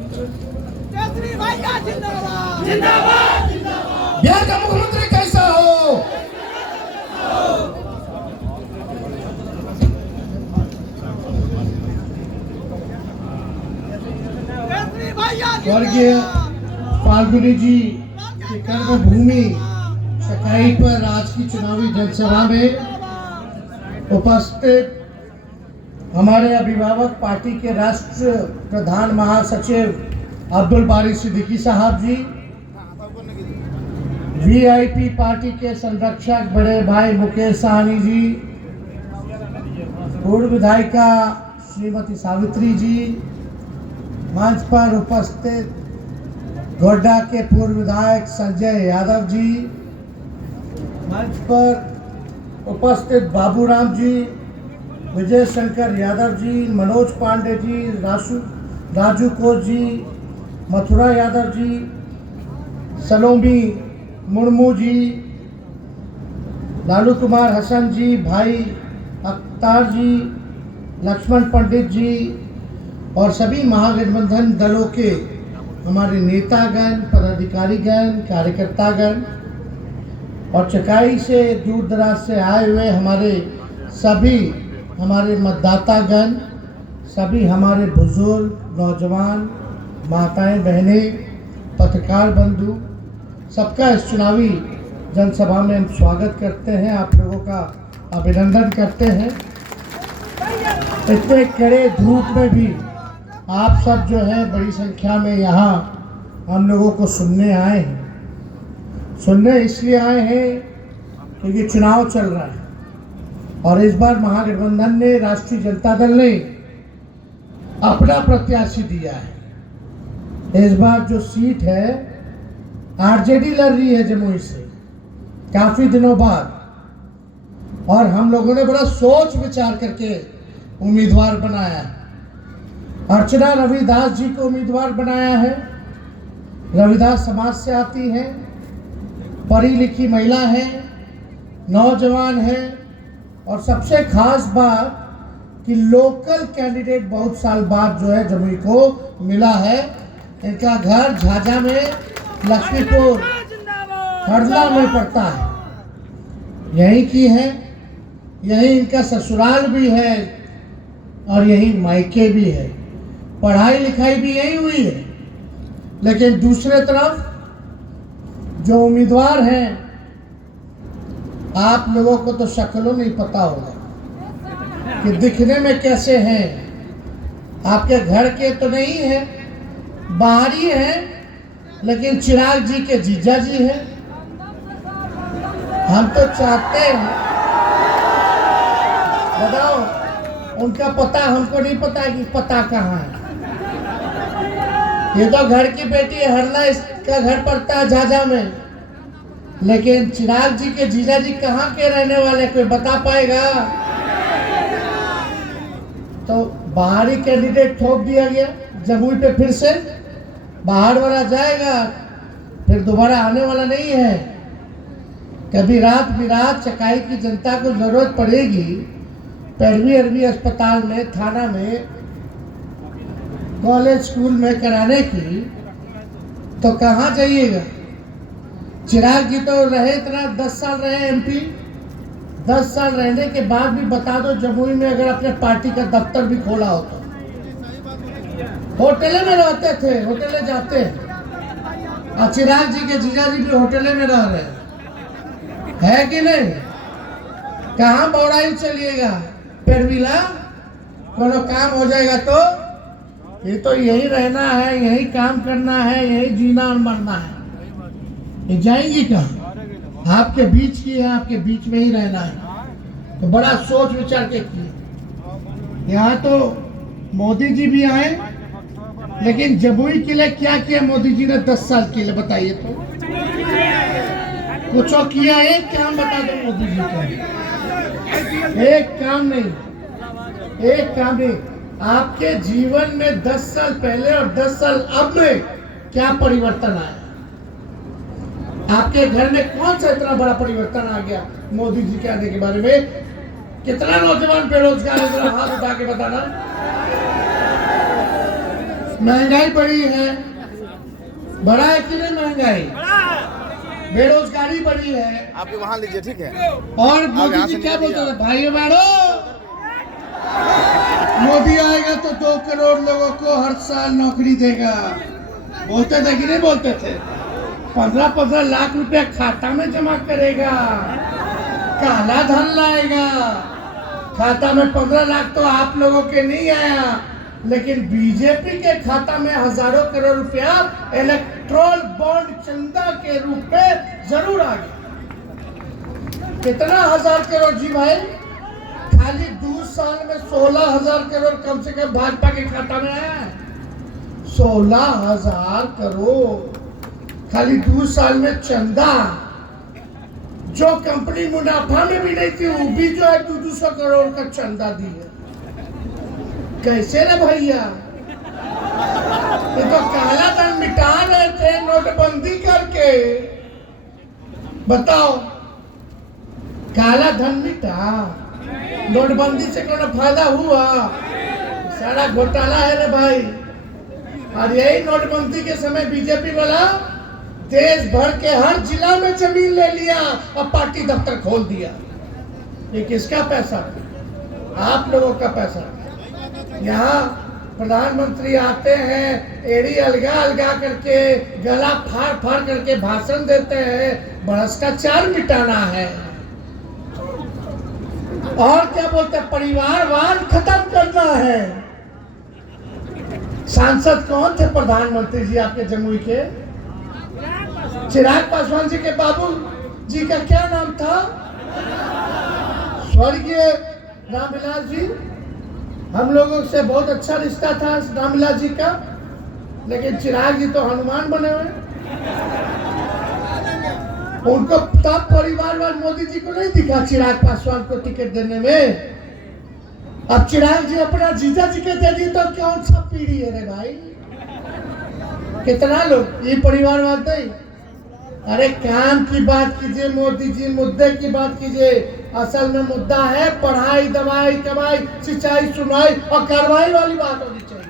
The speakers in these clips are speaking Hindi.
केसरी भैया जिंदाबाद जिंदाबाद बिहार का मुख्यमंत्री कैसा हो? केसरी भैया स्वर्गीय फाल्गुनी जी की कर्मभूमि सकाई पर आज की चुनावी जनसभा में उपस्थित हमारे अभिभावक पार्टी के राष्ट्र प्रधान महासचिव अब्दुल बारी सिद्दीकी साहब जी, वीआईपी पार्टी के संरक्षक बड़े भाई मुकेश साहनी जी, पूर्व विधायिका श्रीमती सावित्री जी, मंच पर उपस्थित गोड्डा के पूर्व विधायक संजय यादव जी, मंच पर उपस्थित बाबूराम जी, विजय शंकर यादव जी, मनोज पांडे जी, राजू कोच जी, मथुरा यादव जी, सलोमी मुर्मू जी, लालू कुमार हसन जी, भाई अख्तार जी, लक्ष्मण पंडित जी और सभी महागठबंधन दलों के हमारे नेतागण, पदाधिकारीगण, कार्यकर्तागण और चकाई से दूर दराज से आए हुए हमारे मतदातागण, सभी हमारे बुजुर्ग, नौजवान, माताएं, बहनें, पत्रकार बंधु, सबका इस चुनावी जनसभा में हम स्वागत करते हैं। आप लोगों का अभिनंदन करते हैं। इतने कड़े धूप में भी आप सब जो है बड़ी संख्या में यहाँ हम लोगों को सुनने आए हैं। सुनने इसलिए आए हैं क्योंकि चुनाव चल रहा है और इस बार महागठबंधन ने, राष्ट्रीय जनता दल ने अपना प्रत्याशी दिया है। इस बार जो सीट है आरजेडी लड़ रही है जमुई से काफी दिनों बाद, और हम लोगों ने बड़ा सोच विचार करके उम्मीदवार बनाया है। अर्चना रविदास जी को उम्मीदवार बनाया है। रविदास समाज से आती हैं, पढ़ी लिखी महिला है, नौजवान है और सबसे खास बात कि लोकल कैंडिडेट बहुत साल बाद जो है जमुई को मिला है। इनका घर झाझा में लक्ष्मीपुर हरला में पड़ता है, यहीं की है, यहीं इनका ससुराल भी है और यहीं मायके भी है। पढ़ाई लिखाई भी यही हुई है। लेकिन दूसरे तरफ जो उम्मीदवार हैं, आप लोगों को तो शक्लों नहीं पता होगा कि दिखने में कैसे हैं। आपके घर के तो नहीं है, बाहरी हैं, लेकिन चिराग जी के जीजा जी हैं। हम तो चाहते हैं, बताओ उनका पता हमको नहीं पता कि पता कहाँ है। ये तो घर की बेटी है, हरला इसका घर पड़ता है झाझा में, लेकिन चिराग जी के जीजा जी कहाँ के रहने वाले, कोई बता पाएगा? तो बाहरी कैंडिडेट ठोक दिया गया जमुई पे। फिर से बाहर वाला जाएगा, फिर दोबारा आने वाला नहीं है। कभी रात बिरात चकाई की जनता को जरूरत पड़ेगी पैरवी अरवी अस्पताल में, थाना में, कॉलेज स्कूल में कराने की, तो कहाँ जाइएगा? चिराग जी तो रहे इतना 10 साल रहे एमपी, 10 साल रहने के बाद भी बता दो जमुई में अगर अपने पार्टी का दफ्तर भी खोला हो तो होटले में रहते थे, होटले जाते हैं। और चिराग जी के जीजा जी भी होटले में रह रहे है कि नहीं? कहाँ बौड़ाई चलिएगा? पेरविला कोनो काम हो जाएगा तो ये तो यही रहना है, यही काम करना है, यही जीना और मरना है। ये जाएंगी कहाँ? आपके बीच की है, आपके बीच में ही रहना है। तो बड़ा सोच विचार के किए। यहाँ तो मोदी जी भी आए, लेकिन जमुई के लिए क्या किया मोदी जी ने 10 साल के लिए? बताइए तो। कुछ किया? एक काम बता दो मोदी जी का। एक काम नहीं, एक काम नहीं। आपके जीवन में 10 साल पहले और 10 साल अब में क्या परिवर्तन आया? आपके घर में कौन सा इतना बड़ा परिवर्तन आ गया मोदी जी के आने के बारे में? कितना नौजवान बेरोजगार है? हाथ उठा के बताना। महंगाई बढ़ी है, बढ़ा है कि नहीं महंगाई? बेरोजगारी बढ़ी है। आपके वहाँ लीजिए, ठीक है। और मोदी जी क्या बोलते थे? भाइयों बहनों, मोदी आएगा तो 2 करोड़ लोगों को हर साल नौकरी देगा। बोलते थे कि नहीं बोलते थे? 15-15 लाख रुपया खाता में जमा करेगा, काला धन लाएगा। खाता में 15 लाख तो आप लोगों के नहीं आया, लेकिन बीजेपी के खाता में हजारों करोड़ रुपया इलेक्ट्रोल बॉन्ड चंदा के रूप में जरूर आ गया। कितना 1000 करोड़ जी भाई? खाली 2 साल में 16,000 करोड़ कम से कम भाजपा के खाता में आया है। 16,000 करोड़ खाली 2 साल में चंदा। जो कंपनी मुनाफा में भी नहीं थी, वो भी जो है 200 करोड़ का चंदा दी है। कैसे रे भैया? ये तो काला धन मिटा रहे थे नोटबंदी करके। बताओ, काला धन मिटा, नोटबंदी से कोई फायदा हुआ? सारा घोटाला है रे भाई। और यही नोटबंदी के समय बीजेपी वाला देश भर के हर जिला में जमीन ले लिया और पार्टी दफ्तर खोल दिया। ये किसका पैसा? आप लोगों का पैसा। यहाँ प्रधानमंत्री आते हैं, एड़ी अलगा अलगा करके, गला फाड़ फाड़ करके भाषण देते हैं, भ्रष्टाचार मिटाना है। और क्या बोलते हैं? परिवारवाद खत्म करना है। सांसद कौन थे प्रधानमंत्री जी आपके जमुई के? चिराग पासवान जी के बाबू जी का क्या नाम था? स्वर्गीय रामविलास जी। हम लोगों से बहुत अच्छा रिश्ता था रामविलास जी का, लेकिन चिराग जी तो हनुमान बने हुए। उनको तब परिवारवाद मोदी जी को नहीं दिखा चिराग पासवान को टिकट देने में। अब चिराग जी अपना जीजा जी के दे दिए तो कौन सा पीढ़ी है रे भाई? कितना लोग ये परिवारवाद नहीं। अरे काम की बात कीजिए मोदी जी, मुद्दे की बात कीजिए। असल में मुद्दा है पढ़ाई, दवाई, कमाई, सिंचाई, सुनाई और कार्रवाई वाली बात होनी चाहिए।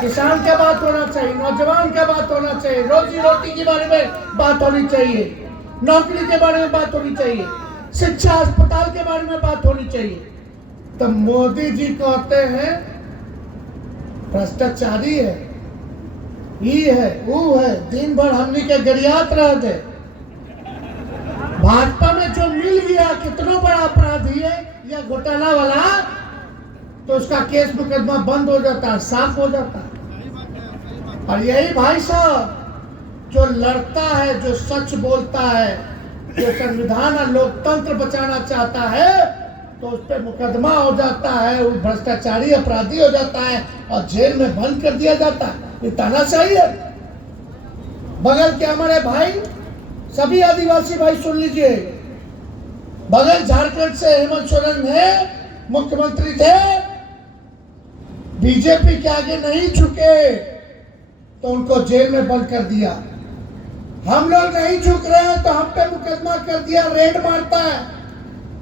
किसान का बात होना चाहिए, नौजवान का बात होना चाहिए, रोजी रोटी के बारे में बात होनी चाहिए, नौकरी के बारे में बात होनी चाहिए, शिक्षा अस्पताल के बारे में बात होनी चाहिए। तो मोदी जी कहते हैं भ्रष्टाचारी है, ये है, वो है, दिन भर हमनी के गरियात रहते। भाजपा में जो मिल गया कितना बड़ा अपराधी है या घोटाला वाला, तो उसका केस मुकदमा बंद हो जाता है, साफ हो जाता है। और यही भाई साहब जो लड़ता है, जो सच बोलता है, जो संविधान और लोकतंत्र बचाना चाहता है, तो उस पर मुकदमा हो जाता है, वो भ्रष्टाचारी अपराधी हो जाता है और जेल में बंद कर दिया जाता है। ये तानाशाही है। बगल के हमारे भाई, सभी आदिवासी भाई सुन लीजिए, बगल झारखंड से हेमंत सोरेन है, मुख्यमंत्री थे, बीजेपी के आगे नहीं झुके तो उनको जेल में बंद कर दिया। हम लोग नहीं झुक रहे हैं तो हम पे मुकदमा कर दिया, रेड मारता है,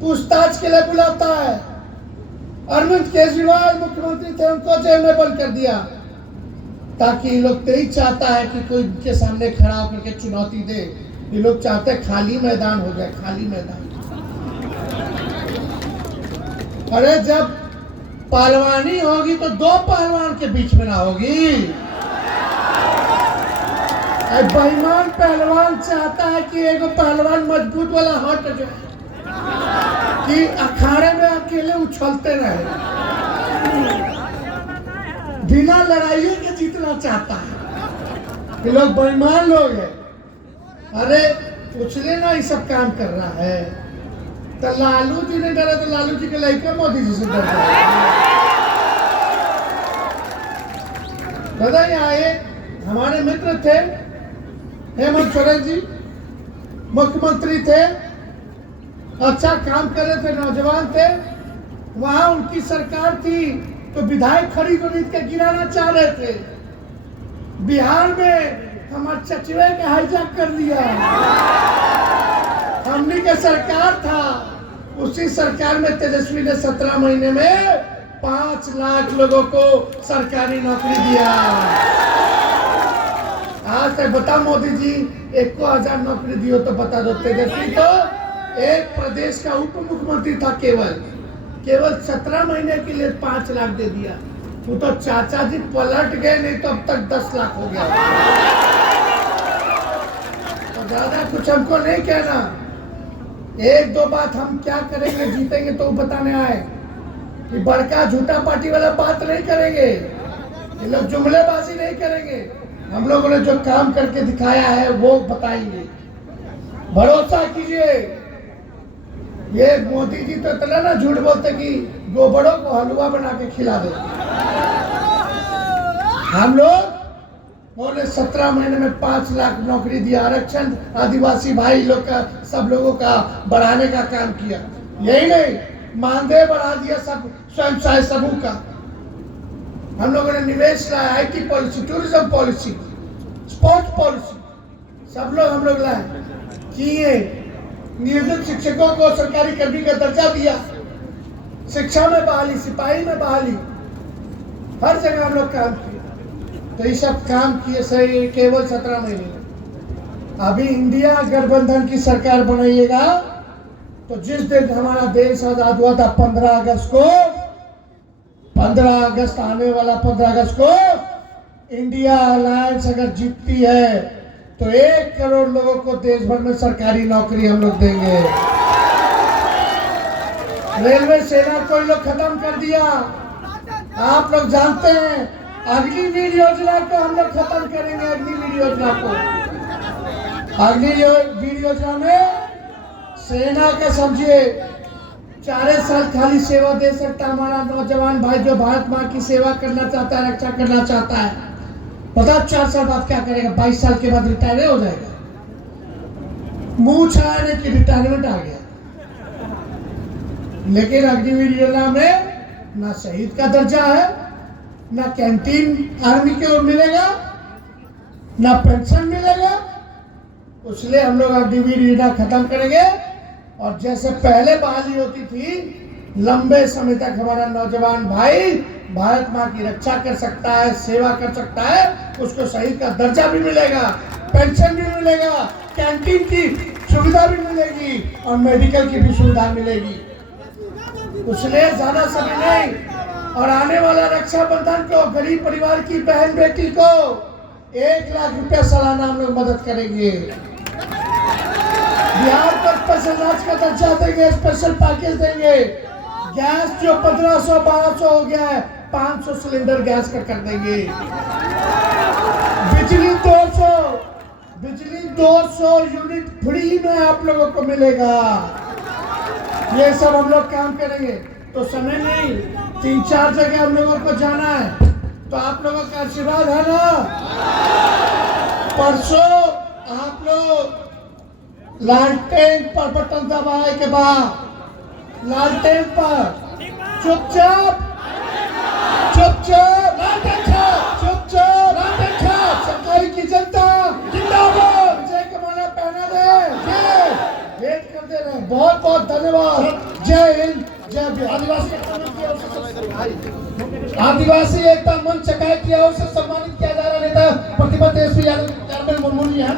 पूछताछ के लिए बुलाता है। अरविंद केजरीवाल मुख्यमंत्री थे, उनको जेल में बंद कर दिया, ताकि ये लोग नहीं चाहता है कि कोई इनके सामने खड़ा होकर के चुनौती दे। ये लोग चाहते हैं खाली मैदान हो जाए, खाली मैदान। अरे जब पहलवानी होगी तो 2 पहलवान के बीच में ना होगी। बेईमान पहलवान चाहता है कि एगो पहलवान मजबूत वाला हट जाए, कि अखाड़े में अकेले उछलते रहे, बिना लड़ाई के जीतना चाहता है। ये लोग बेईमान लोग हैं। अरे उछले ना, ये सब काम कर रहा है। तो लालू जी ने डरा तो लालू जी के लड़का मोदी जी से डरता है। दादा यहाँ आए, हमारे मित्र थे हेमंत सोरेन जी, मुख्यमंत्री थे, अच्छा काम कर रहे थे, नौजवान थे। वहां उनकी सरकार थी तो विधायक खरीद के गिराना चाह रहे थे। बिहार में हमारे चचवे के हाईजैक कर दिया। हमनी के सरकार था, उसी सरकार में तेजस्वी ने 17 महीने में 5 लाख लोगों को सरकारी नौकरी दिया। आज तक बता मोदी जी 1,000 नौकरी दियो तो बता दो। तेजस्वी तो एक प्रदेश का उप मुख्यमंत्री था, केवल 17 महीने के लिए 5 लाख दे दिया। वो तो चाचा जी पलट गए, नहीं तो अब तक 10 लाख हो गया। तो ज्यादा कुछ हमको नहीं कहना। एक दो बात हम क्या करेंगे जीतेंगे तो बताने आए कि बड़का झूठा पार्टी वाला बात नहीं करेंगे, ये लोग जुमलेबाजी नहीं करेंगे। हम लोगों ने जो काम करके दिखाया है वो बताएंगे, भरोसा कीजिए। ये मोदी जी तो इतना ना झूठ बोलते कि गोबरों को हलवा बना के खिला देते। हम लोग उन्होंने 17 महीने में 5 लाख नौकरी दिया, आरक्षण आदिवासी भाई लोग का, सब लोगों का बढ़ाने का काम किया। यही नहीं, मानदेय बढ़ा दिया सब स्वयं सहायता समूह का। हम लोगों ने निवेश लाया, IT policy, tourism policy, sports policy, सब लोग हम लोग लाए किए। नियोजित शिक्षकों को सरकारी कर्मी का दर्जा दिया, शिक्षा में बहाली, सिपाही में बहाली, हर जगह हम लोग काम किए। तो ये सब काम किए सही केवल 17 महीने। अभी इंडिया गठबंधन की सरकार बनाइएगा तो जिस दिन हमारा देश आजाद हुआ था 15 अगस्त को, 15 अगस्त आने वाला 15 अगस्त को इंडिया अलायंस अगर जीतती है तो 1 करोड़ लोगों को देश भर में सरकारी नौकरी हम लोग देंगे। रेलवे सेना को लोग खत्म कर दिया, आप लोग जानते हैं। अग्निवीर योजना को हम लोग खत्म करेंगे। अग्निवीर योजना को, अग्निवीर योजना में सेना का समझिए 4 साल खाली सेवा दे सकता हमारा नौजवान भाई जो भारत माँ की सेवा करना चाहता है, रक्षा करना चाहता है। पता 4 साल बाद क्या करेगा? 22 साल के बाद रिटायर हो जाएगा। मुंह छाने की रिटायरमेंट आ गया। लेकिन अग्निवीर योजना में ना शहीद का दर्जा है, ना कैंटीन आर्मी के ओर मिलेगा, ना पेंशन मिलेगा। इसलिए हम लोग अग्निवीर योजना खत्म करेंगे और जैसे पहले बहाली होती थी, लंबे समय तक हमारा नौजवान भाई भारत माँ की रक्षा कर सकता है, सेवा कर सकता है, उसको शहीद का दर्जा भी मिलेगा, पेंशन भी मिलेगा, कैंटीन की सुविधा भी मिलेगी और मेडिकल की भी सुविधा मिलेगी। इसलिए ज्यादा समय नहीं। और आने वाला रक्षाबंधन को गरीब परिवार की बहन बेटी को 1 लाख रुपया सालाना हम लोग मदद करेंगे। बिहार को स्पेशल राज्य का दर्जा देंगे, स्पेशल पैकेज देंगे। गैस जो 1500-1200 हो गया है, 500 सिलेंडर गैस का कर देंगे। बिजली 200 यूनिट फ्री में आप लोगों को मिलेगा। ये सब हम लोग काम करेंगे। तो समय नहीं, 3-4 जगह हम लोगों को जाना है, तो आप लोगों का आशीर्वाद है ना। परसों आप लोग लालटेन पर बटन दबाए के बाद, लालटेन पर चुपचाप सरकारी की जनता जिंदाबाद, विजय का माला पहना दे, वेट करते रहे। बहुत बहुत धन्यवाद। जय हिंद, जय आदिवासी एकता मंच चकाई की ओर से सम्मानित किया जा रहा नेता प्रतिभा तेजस्वी यादव मुर्मू जी हैं।